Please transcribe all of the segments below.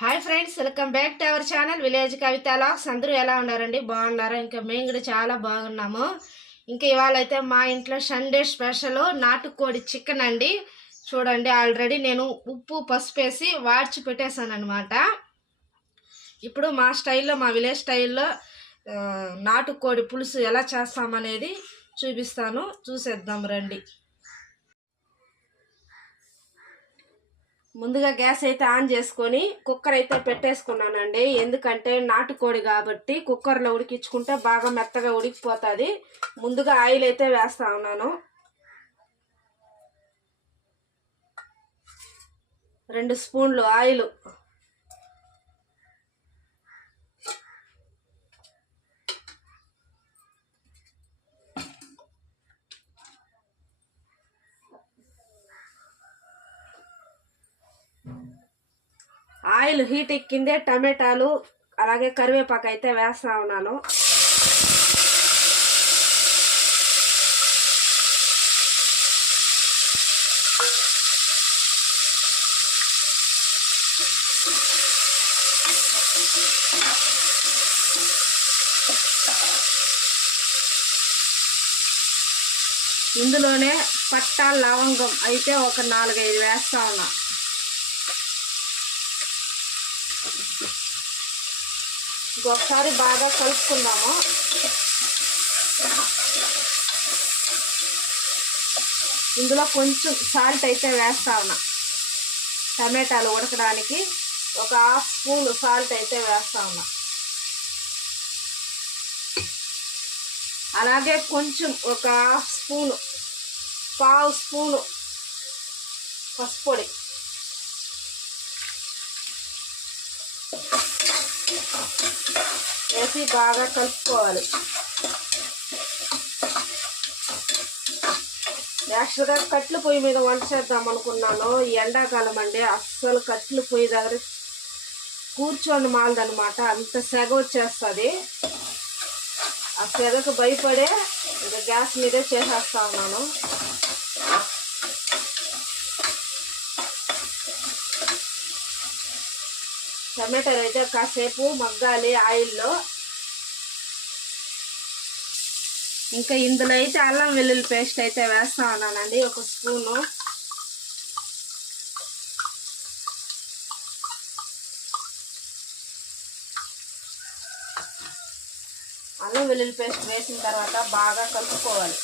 Hi friends welcome back to our channel village కవితాలాక్స్ అందరూ ఎలా ఉన్నారండి? బాగున్నారా? ఇంకా మేము కూడా చాలా బాగున్నాము. ఇంకా ఇవాళ అయితే మా ఇంట్లో సండే స్పెషల్ నాటుకోడి చికెన్ అండి. చూడండి ఆల్రెడీ నేను ఉప్పు పసుపు వేసి వాడ్చి పెట్టేశాను అనమాట ఇప్పుడు మా స్టైల్లో మా విలేజ్ స్టైల్లో నాటుకోడి పులుసు ఎలా చేస్తామనేది చూపిస్తాను. చూసేద్దాం రండి. ముందుగా గ్యాస్ అయితే ఆన్ చేసుకొని కుక్కర్ అయితే పెట్టేసుకున్నానండి. ఎందుకంటే నాటుకోడి కాబట్టి కుక్కర్లో ఉడికించుకుంటే బాగా మెత్తగా ఉడికిపోతుంది. ముందుగా ఆయిల్ అయితే వేస్తా ఉన్నాను. రెండు స్పూన్లు ఆయిల్ ఆయిల్ హీట్ ఎక్కిందే టమాటాలు అలాగే కరివేపాకు అయితే వేస్తా ఉన్నాను. ఇందులోనే పట్టా లవంగం అయితే ఒక నాలుగైదు వేస్తా ఉన్నా. ఇంకొకసారి బాగా కలుపుకుందాము. ఇందులో కొంచెం సాల్ట్ అయితే వేస్తా ఉన్నా. టమాటాలు ఉడకడానికి ఒక హాఫ్ స్పూన్ సాల్ట్ అయితే వేస్తా ఉన్నా. అలాగే కొంచెం ఒక హాఫ్ స్పూను పావు స్పూను పసుపొడి. వేసి బాగా కలుపుకోవాలి. యాక్చువల్గా కట్లు పొయ్యి మీద వంట చేద్దాం అనుకున్నాను ఎండాకాలం అండి అస్సలు కట్లు పొయ్యి దగ్గర కూర్చొని మాలదనమాట అంత సెగ వచ్చేస్తుంది. ఆ సెగకు భయపడే ఇంకా గ్యాస్ మీదే చేసేస్తా ఉన్నాను. టమాటాలు అయితే కాసేపు మగ్గాలి ఆయిల్లో. ఇంకా ఇందులో అయితే అల్లం వెల్లుల్లి పేస్ట్ అయితే వేస్తా ఉన్నానండి ఒక స్పూను. అల్లం వెల్లుల్లి పేస్ట్ వేసిన తర్వాత బాగా కలుపుకోవాలి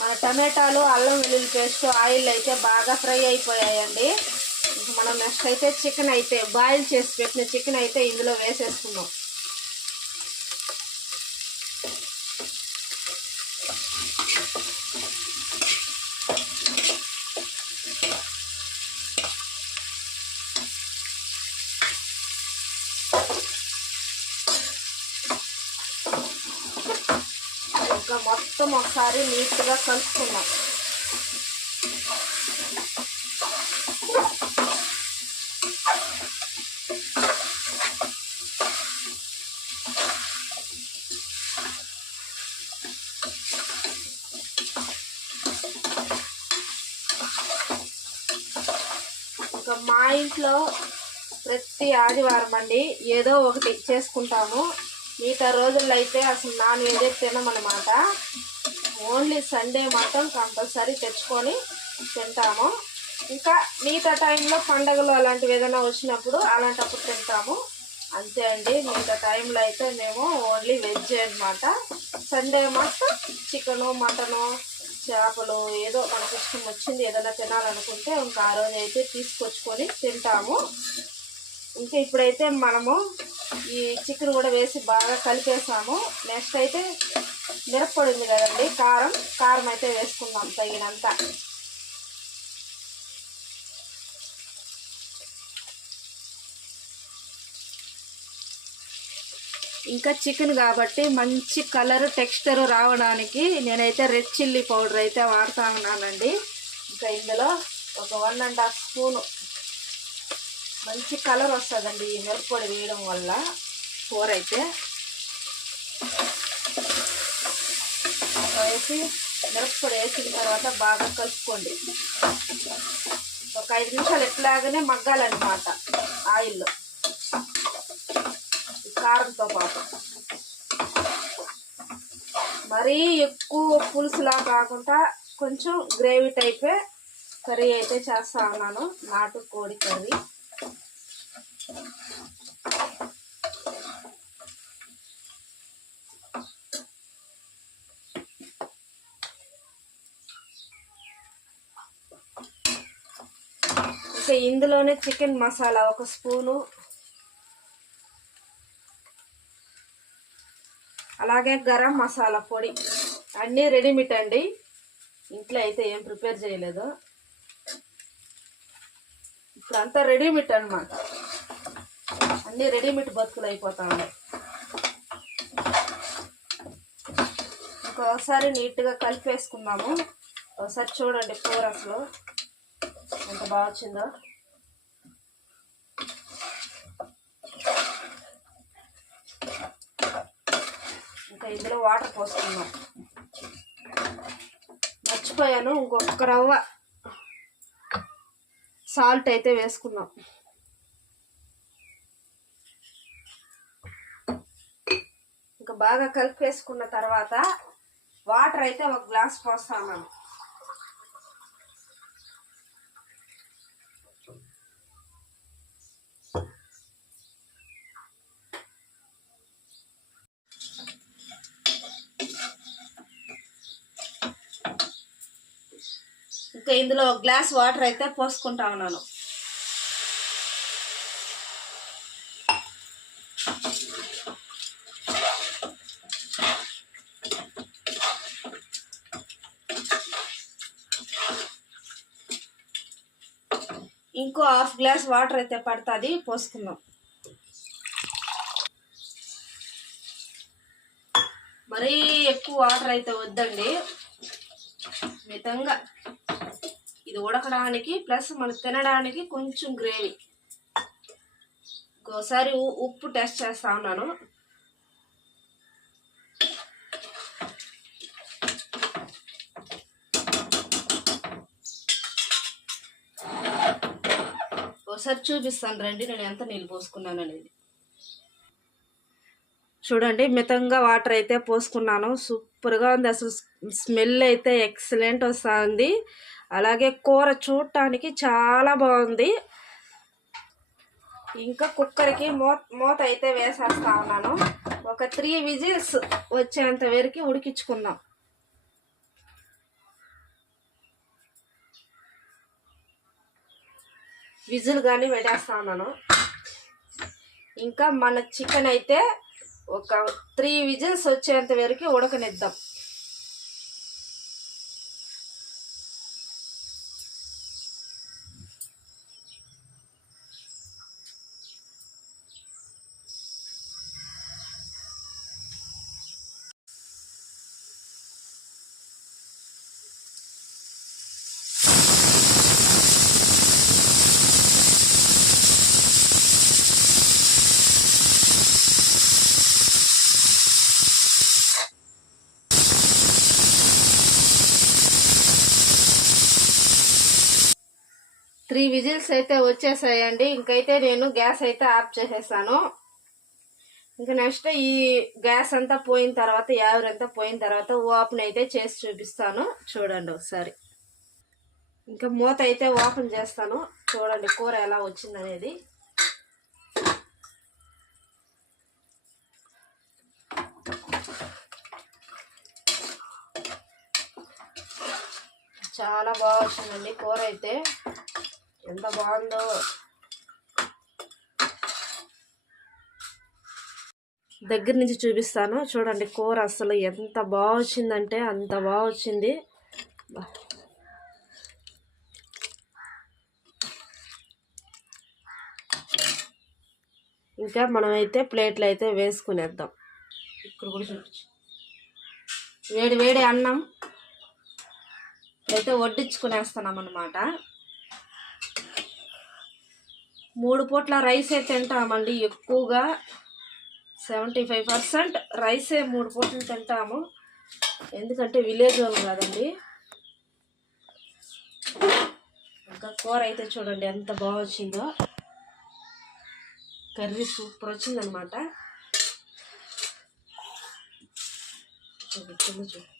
మన టమాటాలు అల్లం వెల్లుల్లి పేస్ట్ ఆయిల్ అయితే బాగా ఫ్రై అయిపోయాయండి. మనం నెక్స్ట్ అయితే చికెన్ అయితే బాయిల్ చేసి పెట్టిన చికెన్ అయితే ఇందులో వేసేసుకున్నాం ఇంకా మొత్తం ఒకసారి నీట్గా కలుపుకుందాం. ఇంకా మా ఇంట్లో ప్రతి ఆదివారం అండి ఏదో ఒకటి చేసుకుంటాము. మిగతా రోజుల్లో అయితే అసలు నాన్ వెజ్ తినమనమాట ఓన్లీ సండే మాత్రం కంపల్సరీ తెచ్చుకొని తింటాము. ఇంకా మిగతా టైంలో పండగలు అలాంటివి ఏదైనా వచ్చినప్పుడు అలాంటప్పుడు తింటాము. అంతే అండి. మిగతా టైంలో అయితే మేము ఓన్లీ వెజ్ అనమాట సండే మాత్రం చికెను మటను చేపలు ఏదో మనకి ఇష్టం వచ్చింది ఏదైనా తినాలనుకుంటే ఇంకా ఆ రోజు అయితే తీసుకొచ్చుకొని తింటాము. ఇంకా ఇప్పుడైతే మనము ఈ చికెన్ కూడా వేసి బాగా కలిపేసాము. నెక్స్ట్ అయితే మిరప్పొడి ఉంది కదండి కారం. కారం అయితే వేసుకుందాం తగినంత. ఇంకా చికెన్ కాబట్టి మంచి కలర్ టెక్స్చర్ రావడానికి నేనైతే రెడ్ చిల్లీ పౌడర్ అయితే వాడుతా ఉన్నానండి. ఇంకా ఇందులో ఒక వన్ అండ్ హాఫ్ స్పూను మంచి కలర్ వస్తుందండి ఈ మిరప్పొడి వేయడం వల్ల కూర అయితే వేసి మిరప్పొడి వేసిన తర్వాత బాగా కలుపుకోండి. ఒక ఐదు నిమిషాలు ఎట్లాగానే మగ్గాలన్నమాట ఆయిల్లో. కారంతో పాటు. మరీ ఎక్కువ పులుసులా కాకుండా కొంచెం గ్రేవీ టైపే కర్రీ అయితే చేస్తా ఉన్నాను. నాటు కోడి కర్రీ ఇంకా ఇందులోనే చికెన్ మసాలా ఒక స్పూను. అలాగే గరం మసాలా పొడి. అన్నీ రెడీమేడ్ అండి. ఇంట్లో అయితే ఏం ప్రిపేర్ చేయలేదు. ఇప్పుడు అంతా రెడీమేడ్ అనమాట అన్నీ రెడీమేడ్ బతుకులు అయిపోతా ఉన్నాయి నీట్గా కలిపేసుకుందాము. ఒకసారి చూడండి కూర అసలు ఎంత బాగా వచ్చిందో. ఇందులో వాటర్ పోసుకుందాం. మర్చిపోయాను ఇంకొక రవ్వ. సాల్ట్ అయితే వేసుకున్నాం ఇంకా బాగా కలిపేసుకున్న తర్వాత వాటర్ అయితే ఒక గ్లాస్ పోస్తాను. ఇంకా ఇందులో ఒక గ్లాస్ వాటర్ అయితే పోసుకుంటా ఉన్నాను. ఇంకో హాఫ్ గ్లాస్ వాటర్ అయితే పడుతుంది పోసుకుందాం. మరీ ఎక్కువ వాటర్ అయితే వద్దండి. మితంగా. ఇది ఉడకడానికి ప్లస్ మనం తినడానికి కొంచెం గ్రేవీ. ఇంకోసారి ఉప్పు టెస్ట్ చేస్తా ఉన్నాను. ఒకసారి చూపిస్తాను రండి నేను ఎంత నీళ్ళు పోసుకున్నాను అనేది. చూడండి మితంగా వాటర్ అయితే పోసుకున్నాను. సూపర్గా ఉంది. అసలు స్మెల్ అయితే ఎక్సలెంట్ వస్తుంది. అలాగే కూర చూడటానికి చాలా బాగుంది. ఇంకా కుక్కర్కి మూత మూత అయితే వేసేస్తా ఉన్నాను. ఒక త్రీ విజిల్స్ వచ్చేంత వరకు ఉడికించుకుందాం. విజిల్ కానీ పెట్టేస్తా ఉన్నాను. ఇంకా మన చికెన్ అయితే ఒక త్రీ విజిల్స్ వచ్చేంత వరకు ఉడకనిద్దాం. త్రీ విజిల్స్ అయితే వచ్చేసాయండి. ఇంకైతే నేను గ్యాస్ అయితే ఆఫ్ చేసేసాను. ఇంకా నెక్స్ట్ ఈ గ్యాస్ అంతా పోయిన తర్వాత యావరంతా పోయిన తర్వాత ఓపెన్ అయితే చేసి చూపిస్తాను. చూడండి ఒకసారి. ఇంకా మూత అయితే ఓపెన్ చేస్తాను. చూడండి కూర ఎలా వచ్చిందనేది. చాలా బాగా వచ్చిందండి కూర అయితే. ఎంత బాగుందో. దగ్గర నుంచి చూపిస్తాను. చూడండి కూర అసలు ఎంత బాగా వచ్చిందంటే అంత బాగా వచ్చింది ఇంకా మనమైతే ప్లేట్లు అయితే వేసుకునేద్దాం. ఇక్కడ కూడా చూపించు. వేడి వేడి అన్నం. అయితే వడ్డించుకునేస్తున్నాం అన్నమాట మూడు పూట్ల రైసే తింటామండి ఎక్కువగా సెవెంటీ ఫైవ్ పర్సెంట్ రైసే మూడు పూటలు తింటాము. ఎందుకంటే విలేజ్ వాళ్ళు కాదండి. ఇంకా కూర అయితే చూడండి ఎంత బాగా వచ్చిందో. కర్రీ సూపర్ వచ్చిందనమాట చూడు చూడండి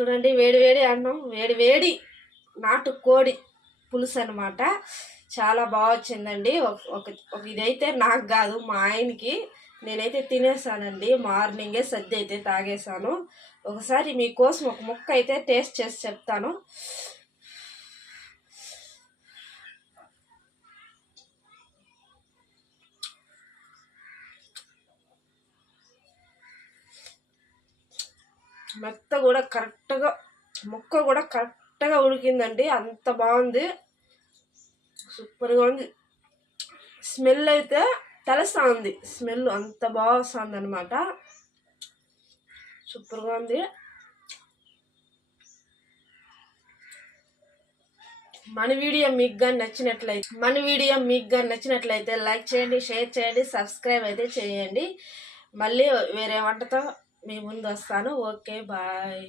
చూడండి వేడి వేడి అన్నం వేడి వేడి నాటు కోడి పులుసు అనమాట చాలా బాగా వచ్చిందండి. ఒక- ఒక ఒక ఇదైతే నాకు కాదు మా ఆయనకి. నేనైతే తినేసానండి. మార్నింగే సద్ది అయితే తాగేసాను ఒకసారి మీకోసం ఒక ముక్క అయితే టేస్ట్ చేసి చెప్తాను. మెత్త కూడా కరెక్ట్గా ముక్క కూడా కరెక్ట్గా ఉడికిందండి. అంత బాగుంది. సూపర్గా ఉంది. స్మెల్ అయితే తెలుస్తా ఉంది. స్మెల్ అంత బాగా వస్తుంది అనమాట సూపర్గా ఉంది. మన వీడియో మీకు కానీ నచ్చినట్లయితే మన వీడియో మీకు కానీ నచ్చినట్లయితే లైక్ చేయండి షేర్ చేయండి సబ్స్క్రైబ్ అయితే చేయండి. మళ్ళీ వేరే వంటతో మీ ముందు వస్తాను ఓకే బాయ్